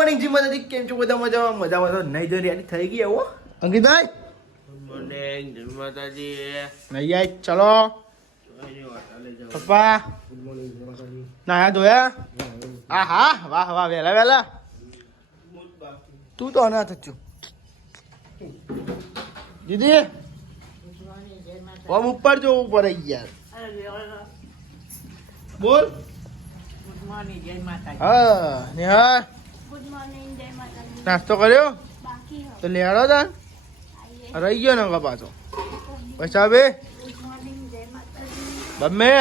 Morning જી માતાજી, કેમ છો બધા? મજામાં તો નહીં જોઈ રેડી થઈ ગઈ હો અંકિતભાઈ. ગુડ મોર્નિંગ જય માતાજી. નહીં આય ચલો પપ્પા. નાયા ધોયા? હા હા, વાહ વાહ, વેલા વેલા. તું તો અનાથ છું દીદી. ઓમ ઉપર જોવું પડે યાર. બોલ. ગુડ મોર્નિંગ જય માતાજી. હા નેહા, ગુડ મોર્નિંગ જય માતાજી. નાસ્તો કર્યો? બાકી હો તો લેડો તા આઈએ. રહી ગયો ને પાછો પૈસા બે ગુડ મોર્નિંગ જય માતાજી. બમ્મે.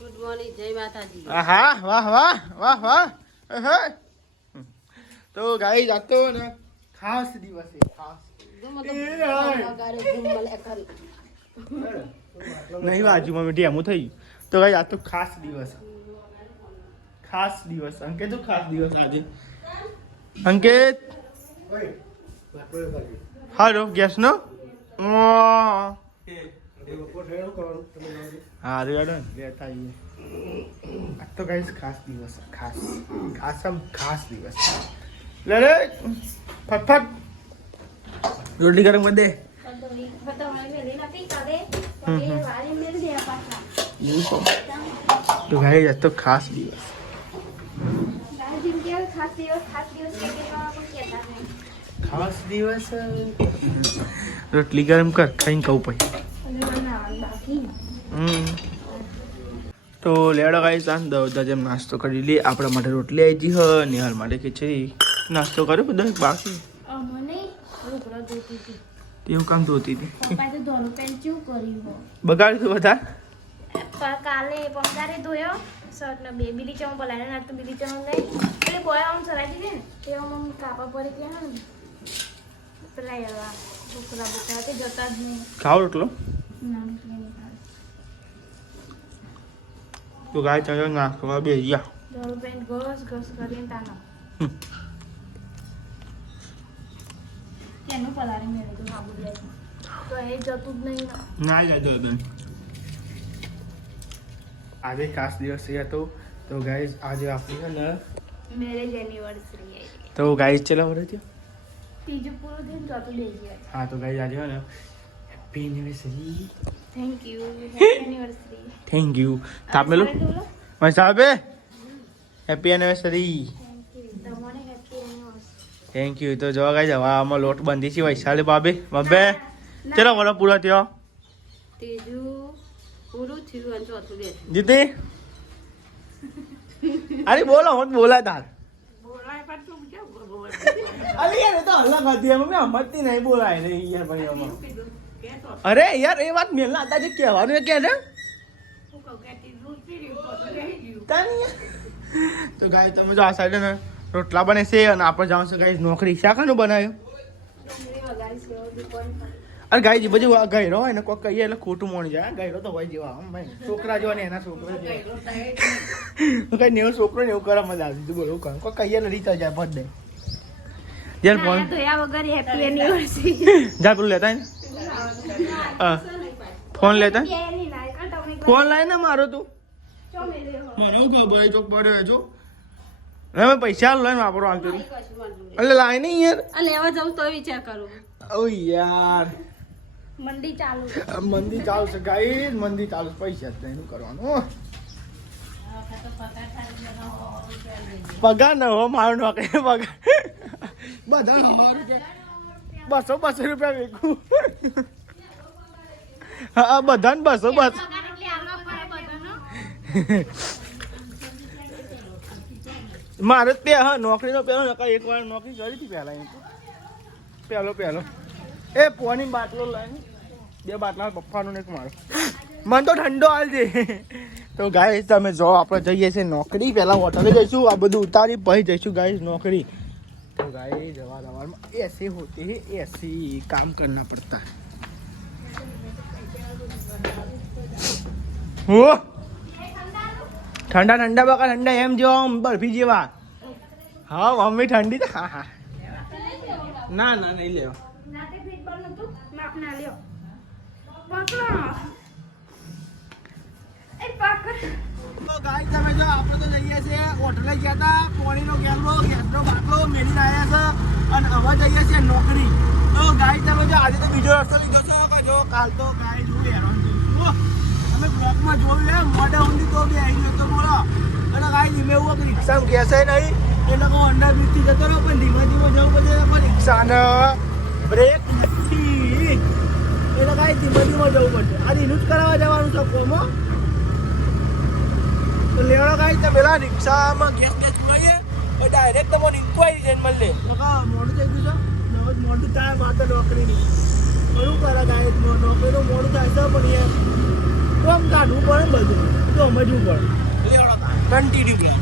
ગુડ મોર્નિંગ જય માતાજી. આહા, વાહ વાહ વાહ વાહ. તો ગાઈસ આ તો ને ખાસ દિવસ છે, ખાસ. નહીં બાજુમાં મીઠી એમ થઈ ગયું. તો ગાઈસ આ તો ખાસ દિવસ, ખાસ દિવસ. અંકિત તો ખાસ દિવસ આજે. અંકિત હાલો ગેસ નો હા રેડો ને લેતા આવીએ. આ તો ગાઈસ ખાસ દિવસ, ખાસ ખાસમ ખાસ દિવસ. લે રે ફટફટ રોટલી ગરમ કરી દે. કદોલી બતાવાય મેલી નથી કરે તો એ વારી મેલ દે પાછા. તો ગાઈસ આ તો ખાસ દિવસ. રાજિન કે ખાસ દિવસ કે કેવા પણ કહેતા નહીં. ખાસ દિવસ. રોટલી ગરમ કર, ખાઈને કહું પછી. અને બનાવવાનું બાકી. તો લેડો ગાઈસ આ દવદા જેમ નાસ્તો કરી લે. આપણા માટે રોટલી આવી ગઈ હ, નિહાલ માટે ખીચડી. નાસ્તો કર્યો બધા બાકી? મને રોકડા જોતી હતી. એવું કામ ધોતી હતી? પપ્પાએ તો ધોરું પેન્ટ ચેવું કર્યું હો. બગાડ્યું તું બધા? કાલે પંગારે ધોયો શર્ટ ને બે બીલી ચમ બોલાય ના તો બીલી ચમ નહીં એટલે બોય આમ સરાજી દે ને તેમાં મમ કાપા પર ત્યાં ને પેલા એવા છોકરા બોકરા તે જતા જ નહીં. ખાવ રોટલો? ના એટલે નહીં ખાય. તો ગાય ચાલો નાસ્તો કરવા બે ગયા. ધોરું પેન્ટ ઘસ કરીને તાનો કેનું પલારી મેળે તો સાબુ લે તો એ જતું જ નહીં. ના જતો હતો. આજે ખાસ દિવસ છે તો ગાઈઝ આજે આપણી છે ને મેરેજ એનિવર્સરી આવી. તો ગાઈઝ ચલા વડે છે. ત્રીજું પૂરું થઈને ચોથું બેસી ગયા. હા તો ગાઈઝ આજે છે ને happy anniversary. Thank you happy anniversary. Thank you. તાપ મેલો મારી સાહેબે હેપી એનિવર્સરી. તમને હેપી એનિવર્સરી. Thank you. તો જો ગાઈઝ હવે આમાં લોટ બંધી છે વૈશાલે બાબે બાબે ચલો બોલો પૂરા થયો. ત્રીજું પૂરું થયું અને ચોથું બેઠું. જીતી અરે બોલો મત બોલા તાર. બોલાય પણ તું કેમ બોલ અરે યાર એ તો અલગ હતી એમ મેં હમજતી નહીં બોલાય ને યાર ભાઈ આમાં. કીધું કે તો અરે યાર એ વાત મેલના હતા જે કહેવાનું એ કે છે હું કહું કે તીધું પીર્યું તો રહી ગયું. તાની. તો ગાય તમે જો આ સાઈડ ને રોટલા બને છે અને આપણે જાઉં છું ગાય નોકરી શાખાનું બનાવ્યું. ડુંગળી વઘારી સેવ દુકાન પર. અરે ગાય બધું ગયરો હોય ને કોઈ કહીએ એટલે ખોટું મળી જાય. ગયરો તો હોય જેવા આમ ભાઈ છોકરા જેવા ને એના છોકરા જેવા. કઈ નેવું છોકરો ને એવું કરે મજા આવતી બોલો કોઈ કહીએ એટલે રીત જાય બર્થડે. જેલ ફોન ધોયા વગર હેપી એનિવર્સરી. જા પેલું લેતા ને ફોન લેતા ફોન લાય ને મારો તું મને ખબર ચોક પડ્યો છો હવે પૈસા લઈને વાપરો આવતો એટલે લાય નહીં યાર. આ લેવા જાઉં તો વિચાર કરું. ઓ યાર મંડી ચાલુ. મંદી ચાલશે ગાઈસ, મંદી ચાલુ. પૈસા જ નહીં કરવાનું. પગાર ન હો મારો નોકરી પગાર બધા 200 રૂપિયા વેકું. હા બધાને 200 મારે જ હા નોકરીનો પહેલો એક વાર નોકરી કરી હતી પહેલા પહેલો એ પોની બાટલો લઈને 2 બાટલા પપ્પાનો ને એક મારો. મને તો ઠંડો હાલ છે. તો ગાઈસ તમે જો આપણે જઈએ છીએ નોકરી. પહેલા હોટલે જઈશું, આ બધું ઉતારી પછી જઈશું ગાઈસ નોકરી. તો ગાઈસ જવા દવામાં ऐसे होते हैं, ऐसे काम करना पड़ता है. हो ઠંડા ઠંડા બકા ઠંડા એમ જો બરફી જેવા. હા મમ્મી ઠંડી તો હા હા ના ના નહીં લેવા. નાતે ફીટ પર નતું માપ ના લ્યો પકડો એ પકડ. તો ગાઈસ તમે જો આપણે તો જઈએ છીએ હોટલે ગયા હતા. પોણીનો ગેસનો બાટલો અને હવે જઈએ છીએ નોકરી. તો ગાય તમે જો આજે તો બીજો રસ્તો લીધો છો કે જો કાલ તો ગાય જોઈ હેરાન થયું. અમે બ્લોકમાં જોયું હે મોઢા ઊંધી તો બી આવી ગયો તો બોલો. અને ગાય ધીમે એવું રિક્ષામાં ઘેસાય નહીં એટલે હું અંડા બીજથી જતો રહ્યો પણ ધીમે ધીમે જવું પડે પણ રિક્ષાને બ્રેક નથી એટલે ગાય ધીમે ધીમે જવું પડશે. આજે એનું જ કરાવવા જવાનું છે કોમો. તો લેવડો ગાય તો પેલા રિક્ષામાં ગેસ પુરાઈએ ડાયરેક્ટ તમને ઇન્ક્વાયરી જઈને મળે. મોડું થઈ ગયું છે મોડું થાય વાત નોકરીની ઘણું કરે ગાય નોકરીનું મોડું થાય છે પણ એ કોમ કાઢવું પડે બધું તો સમજવું પડે. કન્ટિન્યુ પ્લાન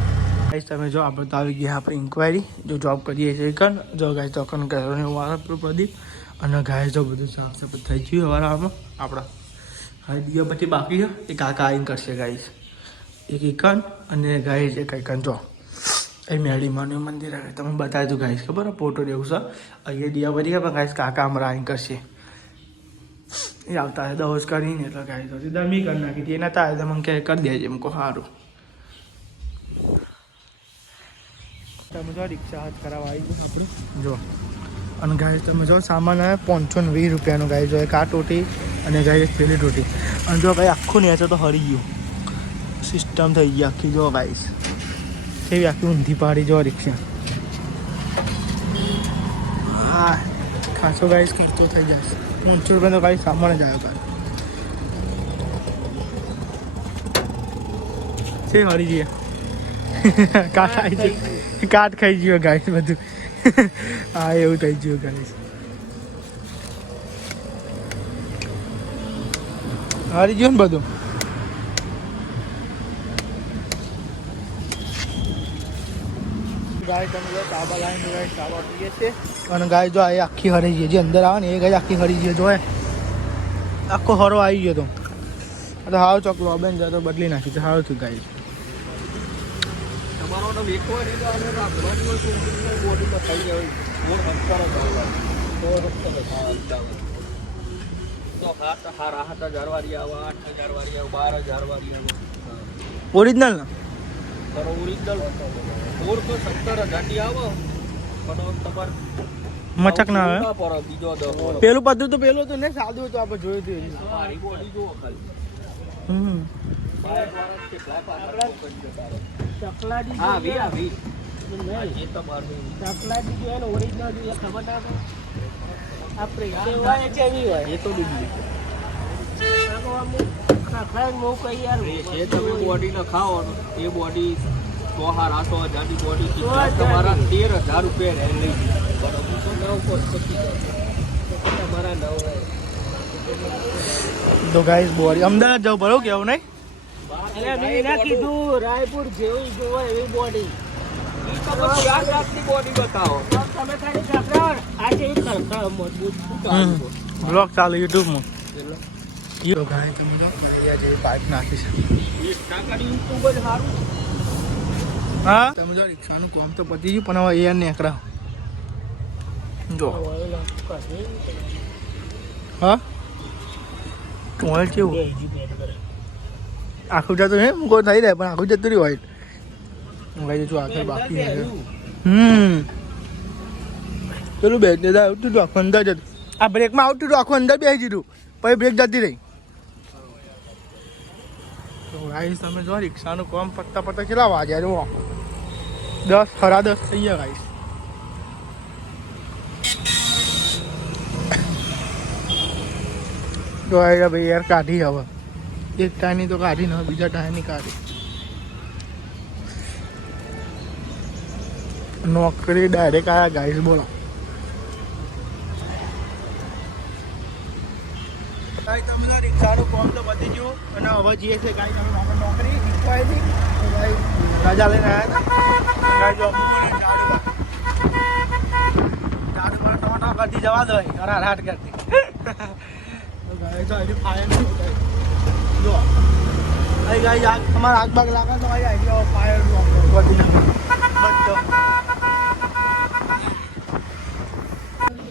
ગાઈસ તમે જો આપણે તો આવી ગયા આપણે ઇન્ક્વાયરી જો જોબ કરીએ છીએ કન જો ગાય તો કન કરવાનું વાળા પ્રદીપ અને ગાય જો બધું સાફ સફાઈ થઈ ગયું વાળામાં આપણા હવે દિયા પછી બાકી છે એ કાકા આવીને કરશે ગાઈસ. એક ઇકન અને ગાઈસ એક ઇકન જો એ મેળીમાનું મંદિર આવે તમે બતાવી દઉં ગાઈસ ખબર ફોટો દેવું છે અહીંયા દિયા બધી પણ ગાઈસ કાકા અમારા આવીને કરશે એ આવતા હે દોસ કરીને એટલે ગાઈસ તો દમી કરી નાખી હતી એના તા તમે કે કરી દેજે એમ કહો સારું. તમે જો રિક્ષા હાથ કરાવવા આવી ગયું આપણું જો અને ગાય તમે જો સામાન આવે 520 રૂપિયાનું ગાય જો એક આ ટોટી અને ગાય એક પેલી ટોટી અને જો ભાઈ આખું નેચર તો હરી ગયું સિસ્ટમ થઈ ગઈ આખી જો ગાઈસ કેવી આખી ઊંધી પાડી જો રિક્ષા. હા ખાસો ગાઈસ ખર્ચો થઈ જશે 500 રૂપિયા તો ગાઈસ સામાન જ આવ્યો છે હરી જઈએ કાટ આવી ગયું કાટ ખાઈ ગયો ગાઈસ બધું હા એવું થઈ ગયું ગાઈસ હારી ગયું ને બધું. ગાય તમે જો કાબા લાવીને ગાય કાબા પીએ છે અને ગાય જો આ આખી હરી ગઈ જે અંદર આવે ને એ ગાય આખી હરી ગઈ જો આખો હરો આવી ગયો તો હાવ ચોકલો બેન જાય તો બદલી નાખી તો હાવ થયું ગાય. ઓરિજિનલ ને મચક ના આવે પેલું પદ્ધું તો પેલું હતું ને સાદું હતું આપણે જોયું હતું બોડી ના ખાઓ એ બોડી 100,000 ની બોડી તમારા 13,000 રૂપિયા લઈ તો ગાઈસ બોડી અમદાવાદ જવું પડે કેવું નહીં કીધું રાયપુર જેવી જોવો એવી બોડી બ્લોગ ચાલુ યુટ્યુબમાં પાઇપ નાખી છે હા તમે જો રિક્ષાનું કામ તો પતી ગયું પણ હવે એ નીકળા જો હા ઓઇલ કેવું આખું જતું હે મૂકો થઈ જાય પણ આખું જતું રહ્યું ઓઇલ જો આગળ બાકી પેલું બેગ દે આવતું હતું આખું અંદર જતું આ બ્રેકમાં આવતું હતું આખું અંદર બેસી દીધું પછી બ્રેક જતી રહી. તો ગાઈસ તમે જો રિક્ષાનું કામ પત્તા કેટલા વાગ્યા જો 10 ખરા 10 થઈ ગયા ગાઈસ. તો ભાઈ યાર કાઢી હવે એક ટાયરની તો કાઢી ને બીજા ટાયરની કાઢી નોકરી ડાયરેક્ટ આયા ગાઈસ બોલો. તમને રિક્ષાનું કામ તો વધી ગયું અને હવે જઈએ છીએ ગાઈ તમે નોકરી શીખવાય છે ભાઈ રજા લઈને આવ્યા ગાઈ જો ઝાડુ પર ટોટો કરતી જવા દો હરાટ કરતી ગાઈ તો હજી ફાયર જો અહીં ગાઈ આગ તમારા આગ બાગ લાગે તો અહીં આવી ફાયર વધી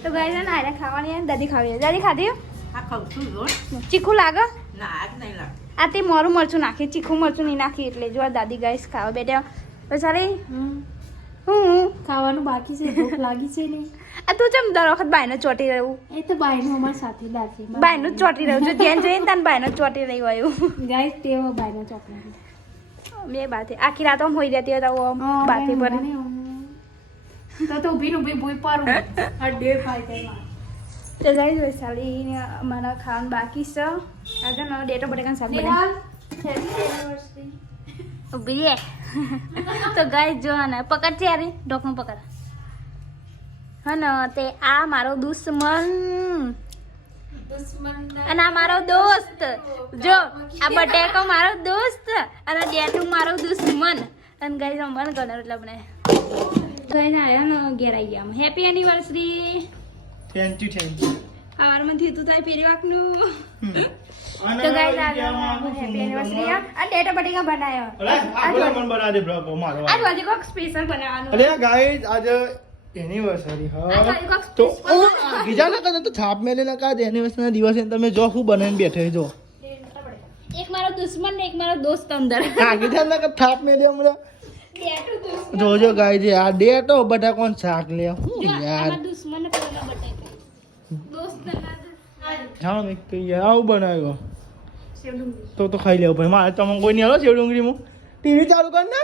તો ગાઈ ને આરે ખાવાની દાદી ખાવી દાદી ખાધી આ ખાઉં છું રોજ ચીખું લાગે ના આજ નહીં લાગે આ તે મોરું મરચું નાખી ચીખું મરચું નહીં નાખી એટલે જો દાદી ગાઈસ ખાવા બેઠા તો સારી હું ખાવાનું બાકી છે, ભૂખ લાગી છે ને. આ તું ચમ દર વખત બાયનો ચોટી રહ્યું એ તો બાયનો અમારા સાથીદાર છે. બાયનું જ ચોટી રહ્યું છે જેન જોઈને તને બાયનો જ ચોટી રહ્યું આવ્યું ગાઈસ તેવો બાયનો ચોકલેટ. બે બાતે આખી રાત આમ હોઈ જતી હોય તો આમ બાતે પર તો ઊભી ઊભી ભૂઈ પારું. આ ડે ફાઈ કઈ તો ગાઈસ વૈશાલી અમારા ખાવાનું બાકી છે આજે નો ડેટો બટેકાનું શાક બનાવ્યું ઉભી રે તો ગાઈસ જો ને પકડ છે યાર ડોકનું પકડ હા ને તે આ મારો દુશ્મન અને આ મારો દોસ્ત જો આ બટેકો મારો દોસ્ત અને ડેટુ મારો દુશ્મન અને ગાઈસ અમારે ગણર એટલે આપણે તો એને આયા ને ઘેર આવી ગયા હેપી એનિવર્સરી થેન્ક યુ સવારમાં થયું તું તારી ફેરી વાકનું તો ગાઈસ આજે હેપી એનિવર્સરી આ ડેટો બટેકા બનાવ્યો મન બના દે બ્રો મારો આજ આજે કોક સ્પેશિયલ બનાવવાનું અરે ગાઈસ આજે એનિવર્સરી હા તો બીજા ના કદા તો છાપ મેલે ના કા એનિવર્સરી ના દિવસે તમે જો હું બનાવીને બેઠે જો એક મારો દુશ્મન ને એક મારો દોસ્ત અંદર હા કીધા ના કે છાપ મેલે હમણાં ડેટુ દુશ્મન જોજો ગાઈસ આ ડેટો બધા કોણ શાક લે હું યાર આ દુશ્મન પેલા બટેકા દોસ્ત ના હા મેં તો યાર આવું બનાવ્યો સેવડુંગળી તો ખાઈ લેવું ભાઈ મારે તમે કોઈ નહીં હાલો સેવ ડુંગળી હું ટીવી ચાલુ કર ને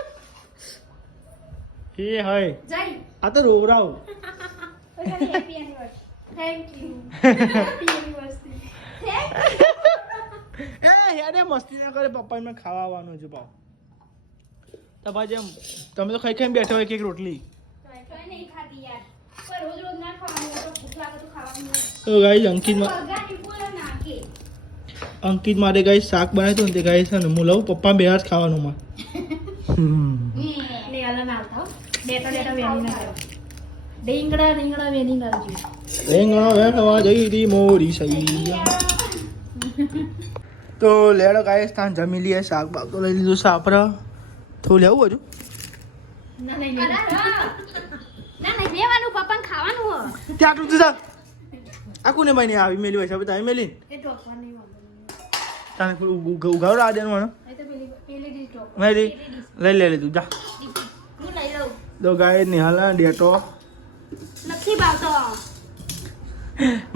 એ હાય જય આ તો રોવરાવ happy anniversary thank you happy anniversary એ યાર મસ્તી ના કરે પપ્પા મેં ખાવા આવવાનું છે પાવ તો ભાઈ જેમ તમે તો ખાઈ ખાઈને બેઠા હોય કે એક રોટલી કઈ નહીં ખાતી યાર પર રોજ રોજ ના ખાવાનું તો ભૂખ લાગે તો ખાવાનું તો ગાઈસ અંકિત મારે ગાઈસ શાક બનાવ્યું હતું ને તે ગાઈસ છે ને હું લઉં પપ્પા બે હાથ ખાવાનું માં ને આલા ના આવતા ડેટો ડેટો વેની ના આવ્યો. રીંગણા રીંગણા વેની ના આવજો. રેંગણો વેણવા જઈ રી મોરી સૈયા તો લેડો ગાઈસ તાન જમી લઈએ શાક બાક તો લઈ લીધું સાપરા થોડું લેવું હજુ ના નહીં ના નહીં બેવાનું પપ્પાને ખાવાનું હો ત્યાં આટલું તું આ કોને ભાઈ નહીં આવી મેલી હોય છે તમે મેલી એ ટોપા નહીં વાંધો. તને ઉગાવડા દેવાનું એ તો પેલી ડીશ ટોપ. મેલી લઈ લે લીધું જા હું લઈ લઉં તો ગાય નિહાલ ડેટો નથી ભાવતો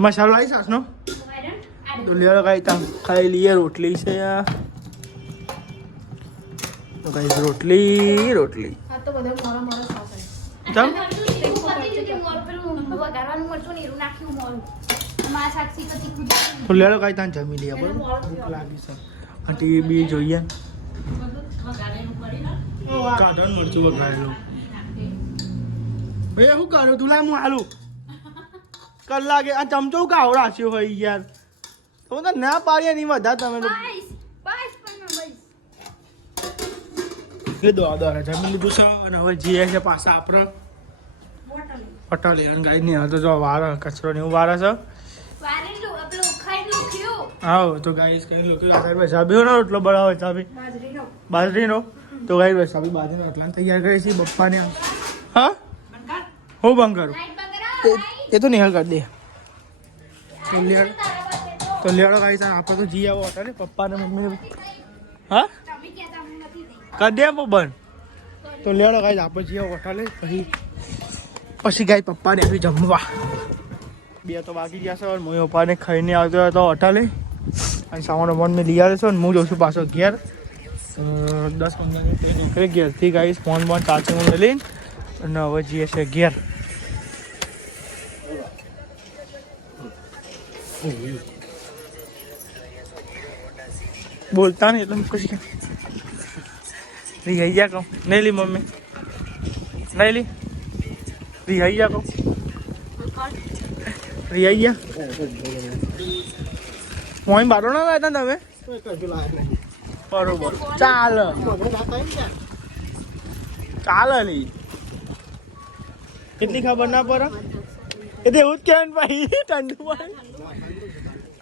મસાલો આવી સાસનો તો લેડો ગાય તા ખાઈ લઈએ રોટલી છે તો ગાય રોટલી આ તો બધા મોરા મોરા સાસ ચમ વગાડવાનું મરચું નીરું નાખ્યું મોરું મારા સાક્ષી તો તીખું તો લેડો ગાય તા જમી લઈએ બરોબર ભૂખ લાગી છે આ ટીવી બી જોઈએ કાઢો ને મરચું વગાડેલું એ શું કરો તું લાય હું હાલું કલાકે આ ચમચો કાવો રાખ્યો હોય યાર તો તો ના પાડીએ નહીં બધા તમે તો બસ પણ બસ એ દો જમી લીધું છે અને હવે જઈએ છે પાછા આપણે પટાલી અને ગાય નહીં તો જો વાર કચરો ને એવું વારે છે વારેલું આપણું ખાઈ લખ્યું આવો તો ગાય કઈ લોકો આગળ બેસાબી નો રોટલો બનાવો ચાબી બાજરીનો તો ગાય બેસાબી બાજરીનો રોટલા તૈયાર કરી છે બપ્પાને હા હું બંધ કરું એ તો નિહાલ કરી દે તો લેડો ગાઈ છે આપણે તો જી આવો હતા ને પપ્પા ને મમ્મી હા કરી દે બંધ તો લેડો ગાઈ આપણે જી આવો હોટલે પછી ગાય પપ્પાને આવી જમવા બે તો બાકી ગયા છે મમ્મી પપ્પાને ખાઈને આવતો હતો હોટલે અને સામાનો ફોન મેં લઈ આવ્યો છો ને હું જઉં છું પાછો ઘેર 10-15 મિનિટ નીકળી ઘેરથી ગાઈશ ફોન ચાર્જિંગમાં લઈને અને હવે જઈએ છે ઘેર બોલતા નહીં એટલે ખુશી રિહાઈ જા કહું નહીં લી મમ્મી નહીં લી રિહાઈ જા કહું રિહાઈ જા મોઈ બારો ના લાવતા તમે બરોબર ચાલે લી કેટલી ખબર ના પડે એ તો એવું જ કહેવાય ને ભાઈ ઠંડુ પાણી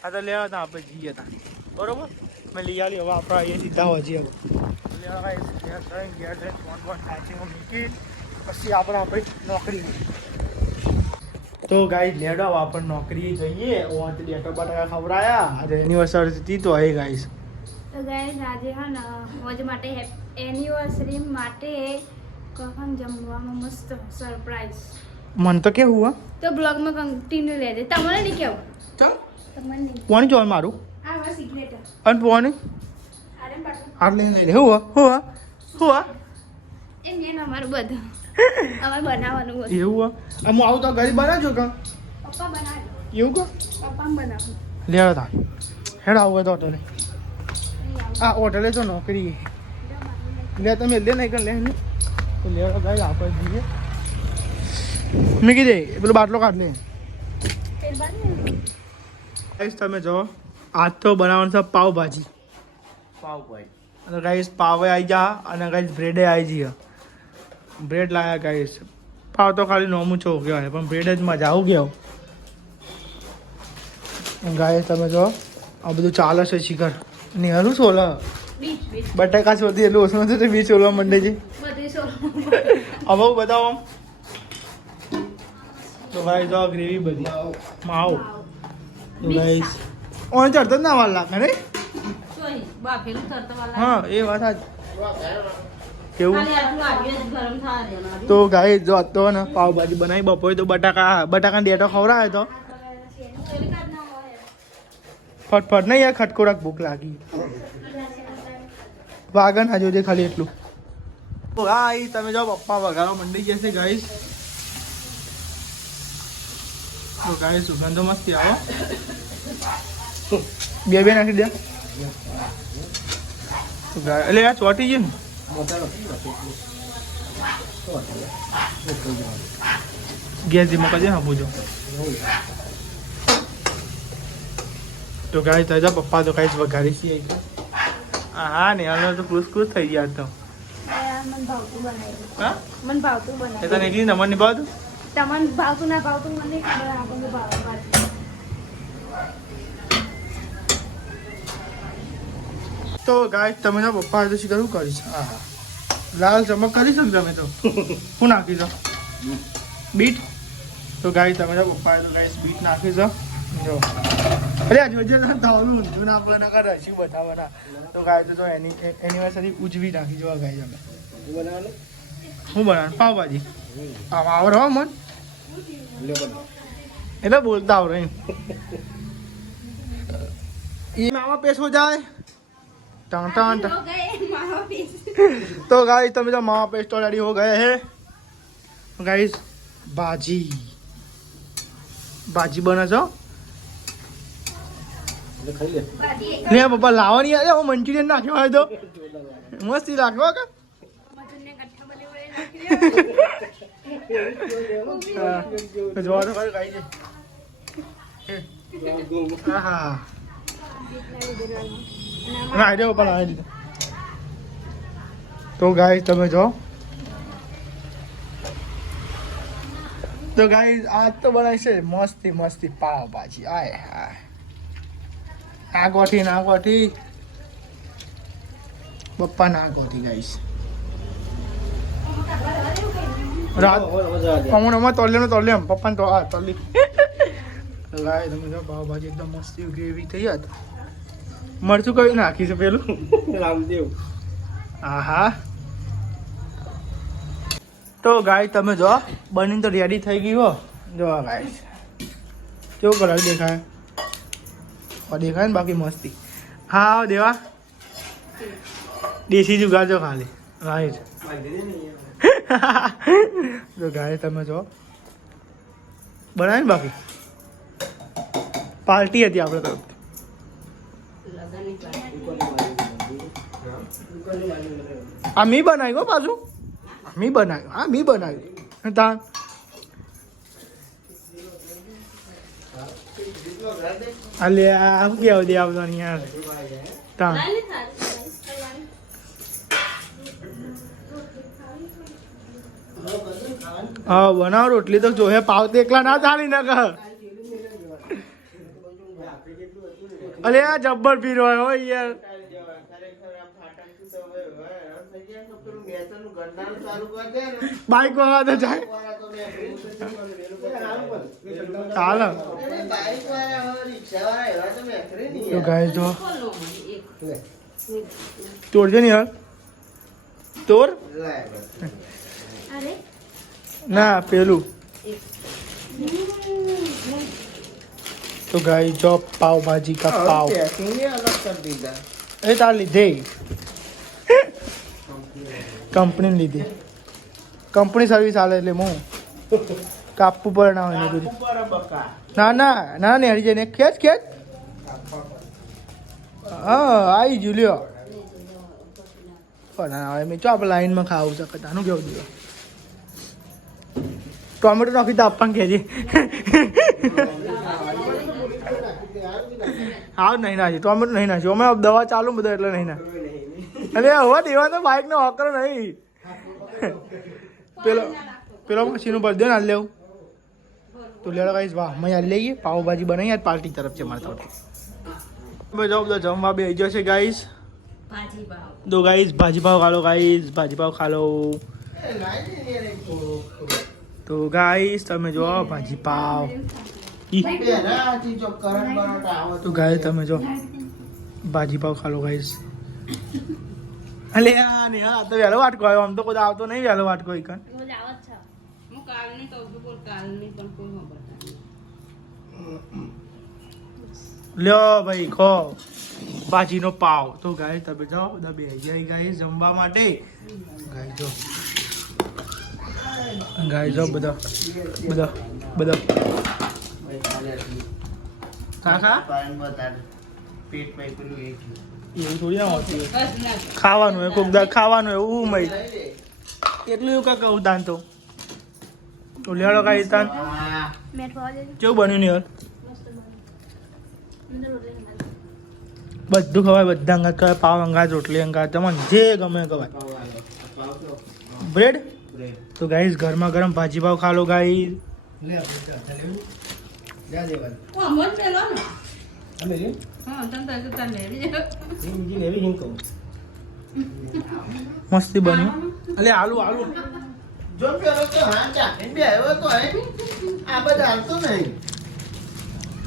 આ તો લેવા હતા આપણે જઈએ હતા બરોબર મેં લઈ આવી હવે આપણે આવીએ સીધા હોય જઈએ મૂકી પછી આપણે આપણી નોકરી તો ગાઈસ લેડો આપણે નોકરી જઈએ ઓથી ડેટો બટાકા ખવડાયા આજે એનિવર્સરી હતી તો એ ગાઈસ તો ગાઈસ આજે હા ને મોજ માટે એનિવર્સરી માટે કાકાને જમવામાં મસ્ત સરપ્રાઈઝ. મન તો કેવું હા તો બ્લોગમાં કન્ટિન્યુ લેજે. તમારે નહીં કેવું? ચાલ તમારે નહીં. પોણી જોવા મારું આ મારા સિગ્નેચર. અને પોણી આરે પાછું. હાથ લઈને લઈ લે હું હું એ મેન અમારું બધું. અમારે બનાવવાનું બધું. એવું હું આવું તો ઘરે બનાવજો કા પપ્પા બનાવે. એવું કા પપ્પા બનાવું. લેવા તા હેડ આવું તો હોટલે આ હોટલે તો નોકરી લે તમે લે નહીં કર લે ને તો લેવા ગાય આપણે જઈએ મેં કીધે પેલો બાટલો કાઢ લે ફેર બાંધ. ગાઈસ તમે જો આજ તો બનાવવાનું છે પાવભાજી પાવભાજી. અને ગાઈસ પાવે આવી જા અને ગાઈસ બ્રેડે આવી જઈએ બ્રેડ લાયા ગાઈસ પાવ તો ખાલી નોમું છો કહેવાય પણ બ્રેડ જ મજા આવું ગયો ગાઈસ તમે જો આ બધું ચાલે છે શિખર ને હરું સોલા બીચ બીચ. બટાકા શોધી એટલું ઓછું નથી બીજ ઓલવા મંડે છે બધી સો. હવે બતાવો આમ તો ગાઈસ જો ગ્રેવી બધી માવ તો ગાઈસ ઓન ચડતો જ ના વાર લાગે ને બાફેલું તરતા વાલા હા એ વાત જ કેવું ખાલી આટલું આવીએ જ ગરમ થવા દેવાનું. તો ગાઈસ જો તો ને પાવભાજી બનાવી બપોરે તો બટાકા ડેટો ખવડાવે તો ફટફટ નહીં યાર ખટકોડાક ભૂખ લાગી વાગન આ જોજે ખાલી એટલું તો ગાઈસ તમે જો પપ્પા વઘારો મંડી જશે ગાઈસ તો ગાઈસ સુગંધ તો મસ્તી આવો બે નાખી દે તો ગાય એટલે આ ચોટી છે ને ગેસ ધીમો કરી દે હા પૂજો તો ગાય તાજા પપ્પા તો કાંઈ વઘારી છે હા ને હાલ તો ખુશ થઈ ગયા તો મને ભાવતું બનાવી. હા મને ભાવતું એ બનાવી. તને એકલી નંબર ની બાદ તમને ભાવતું ના ભાવતું મને નહીં ખબર. આપણને ભાવે. તો ગાય તમે ના પપ્પા તો શીખર શું કરીશ હા હા લાલ ચમક કરી શકો તમે તો શું નાખી દો બીટ તો ગાય તમે ના પપ્પા તો ગાય બીટ નાખી દો જો અરે આ જોજે ધોલું ઊંધું ના આપણે નકર રસી બતાવવાના તો ગાય તો જો એનિવર્સરી ઉજવી નાખી જો ગાય તમે શું બનાવવાનું પાવભાજી આમ આવડે હો મન એટલે બોલતા આવડે એમ એ મામા પેસો જાય टन टन टन। तो गाइस તમે તો માવા પેસ્ટ રેડી હો ગયે હે ગાइस भाजी बना છો લે પપ્પા લાવવાની અરે હું મંચુરિયન નાખ્યો હોય તો મસ્તી લાગો કે જોવા તો ખરી ગાઈ છે હા ના રે ઉપર આવી દીધો તો ગાઈસ તમે જો તો ગાઈસ આજ તો બનાવી છે મસ્તી મસ્તી પાવ ભાજી આય હાય આ ગોઠી પપ્પા ના ગોઠી ગાઈસ રાત અમારે તોલે પપ્પાને તો આ તોલી ગાય તમે જો પાવ ભાજી એકદમ મસ્તી ગ્રેવી થઈ હતી મરચું કયું નાખી છે પેલું રામદેવ આહા તો ગાય તમે જો બની તો રેડી થઈ ગઈ હો જો ગાય કેવું કલર દેખાય દેખાય ને બાકી મસ્તી હા દેવા દેશી જુગાજો ખાલી રાઈટ તો ગાય તમે જો બનાવી બાકી પાર્ટી હતી આપણે તરફ આ મી બનાવી હો પાછું મી બનાવ્યું હા મી બનાવ્યું તા અલે આ શું કેવું દે આવતો નહીં યાર તા હા બનાવ રોટલી તો જો હે પાવ તો એકલા ના ચાલી ના કહ અલે આ જબ્બર પીરો હોય યાર બાઈક વાળા તો જાય ચાલો તો ગાય જો તોડજે ને યાર તોડ લે ના પેલું તો ગાઈ જો પાવ ભાજી કા પાવ પેકિંગ અલગ કરી દીધા. એ તાર લીધે કંપની લીધી કંપની સર્વિસ આલે એટલે હું કાપવું પડે ના હોય ને બધું ઉપર બકા. ના ને હરી જઈને ખેંચ હા આવી જુ લ્યો પણ હવે મેં ચો આપણે લાઈનમાં ખાવું છે તાનું કેવું દીધું ટોમેટો નાખી તો આપવાનું કહેજે હા નહીં નાખી ટોમેટો નહીં નાખી અમે દવા ચાલુ બધા એટલે નહીં નાખી અરે હવે દેવા તો બાઇકનો હોકરો નહીં પેલો મશીન ઉપર દે ને હાલ લેવું તો લેડો ગાઈસ વાહ મેં હાલ લઈએ પાવભાજી બનાવી યાર પાર્ટી તરફ છે મારે તો જો બધા જમવા બે જશે ગાઈસ દો ગાઈસ ભાજી પાવ ખા લો ગાઈસ ભાજી પાવ ખા લો તો ગાઈસ તમે જો ભાજી પાવ તો ગાઈસ તમે જો ભાજી પાવ ખા લો ગાઈસ અલે આ ને આ તો વેલો વાટકો આવ્યો આમ તો કોઈ આવતો નહીં વેલો વાટકો ઈકન રોજ આવત છે હું કાલની કહું છું બોલ કાલની પણ કોઈ ખબર લ્યો ભાઈ ખો ભાજીનો પાવ તો ગાય તમે જાઓ બધા બે જાય ગાય જમવા માટે ગાય જાઓ બધા કાકા પેટ પૈ પેલું એક એવું થોડી ના હોતું હોય. બસ ના ખાવાનું હોય કોક દા ખાવાનું હોય એવું મય એટલું એવું કાકા કહું દાન તો લેડો ગાય તાન મેં ખાવા દેજો કેવું બન્યું ને યાર મસ્ત બને અંદર રોટલી નાખી બધું ખવાય બધા અંગાત ખવાય પાવ અંગાત રોટલી અંગાત તમને જે ગમે ખવાય બ્રેડ તો ગાઈસ ગરમા ગરમ ભાજી પાવ ખા લો ગાઈસ ઓ મન પેલો ને હા તને તો તને લેવી મસ્તી બન્યું અલે આલુ જો પેલો તો હા ચાખીને બે આવ્યો તો હે આ બધા હાલતો નહીં.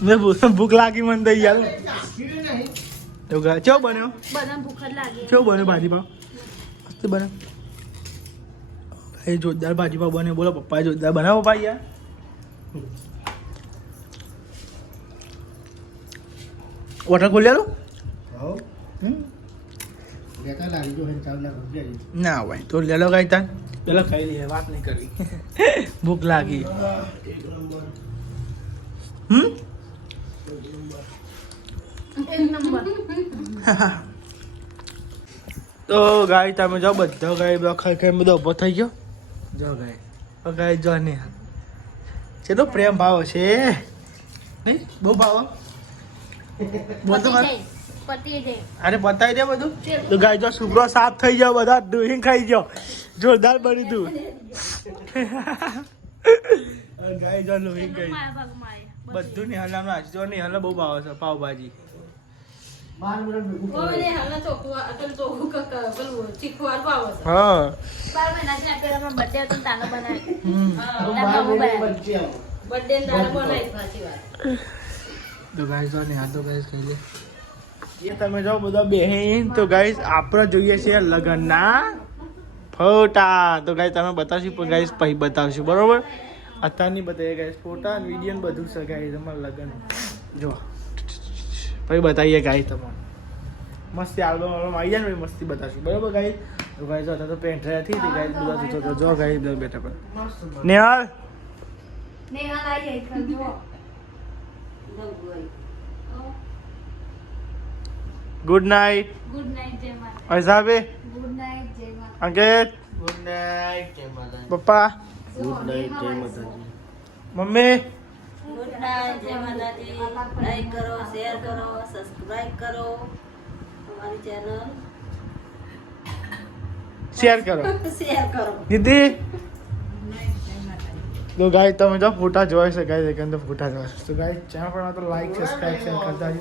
મેં ભૂખ લાગી મને દઈ યાર ચાખ્યું નહીં. તો ગાય કેવો બન્યો બધા ભૂખ જ લાગી કેવો બન્યો ભાજી પાવ મસ્તી બન્યો એ જોરદાર ભાજી પાવ બન્યો બોલો પપ્પાએ જોરદાર બનાવો ભાઈ યાર વોટર ખોલ્યાલું ના ભાઈ તો લેલો ગાય તાન પેલા ખાઈ લઈએ વાત નહીં કરવી ભૂખ લાગી એક નંબર તો ગાય તમે જાઓ બધો ગાય બધો ખાઈ ખાઈ બધો ઉભો થઈ ગયો જો ગાય તો ગાય જો ને છે તો પ્રેમ ભાવ છે નહીં બહુ ભાવ બોલ તો ખરા. પતી જાય અરે બતાવી દે બધું તો ગાય જો સુગ્રો સાફ થઈ ગયો બધા ડોહીને ખાઈ ગયો જોરદાર બની તું ગાય જો લોહી ખાઈ મારા ભાગમાં આવે બધું નિહાલનું આજુ નિહાલ બહુ ભાવ છે પાવભાજી ઓને હાલા ચોકવા અટલ ચોકુ કાકા પેલું ચીખવાર પાવો છે હા 12 મહિના છે પેલા બર્થડે હતો તાનો બનાવી બર્થડે ને દાળ બનાવી સાચી વાત તો ગાઈસ જો નિહાલ તો ગાઈસ ખાઈ લે એ તમે જાઓ બધા બેહીન તો ગાઈસ આપણે જોઈએ છે લગનના ફોટા તો ગાઈસ તમે બતાવશું પણ ગાઈસ પછી બતાવશું બરોબર અત્યારની બતાવીએ ગાઈસ ફોટા અને વિડીયો બધું છે ગાઈસ અમારા લગન જો પછી બતાવીએ ગાઈસ તમારે મસ્તી આલ્બમ આવી જાય ને પછી મસ્તી બતાવશું બરોબર ગાઈસ તો ગાઈસ અત્યારે તો પેન્ટ હતી તે ગાઈસ બધા તો જો ગાઈસ બધા બેઠા પર નેહાલ નેહા આવી જાય ખંજો ગુડ નાઇટ ગુડ નાઈટ જય માતા અઝાબે ગુડ નાઈટ જય માતા અંકેત ગુડ નાઇટ જય માતાજી. પપ્પા ગુડ નાઇટ જય માતાજી. મમ્મી ગુડ નાઈટ જય માતાજી લાઈક કરો શેર કરો સબસ્ક્રાઇબ કરો અમારી ચેનલ શેર કરો શેર કરો દીદી તો ગાય તમે જો ફોટા જોઈ છે ગાય તો ફોટા જોઈ તો ગાય ચેનલ પર તો લાઈક સબસ્ક્રાઇબ શેર કરતા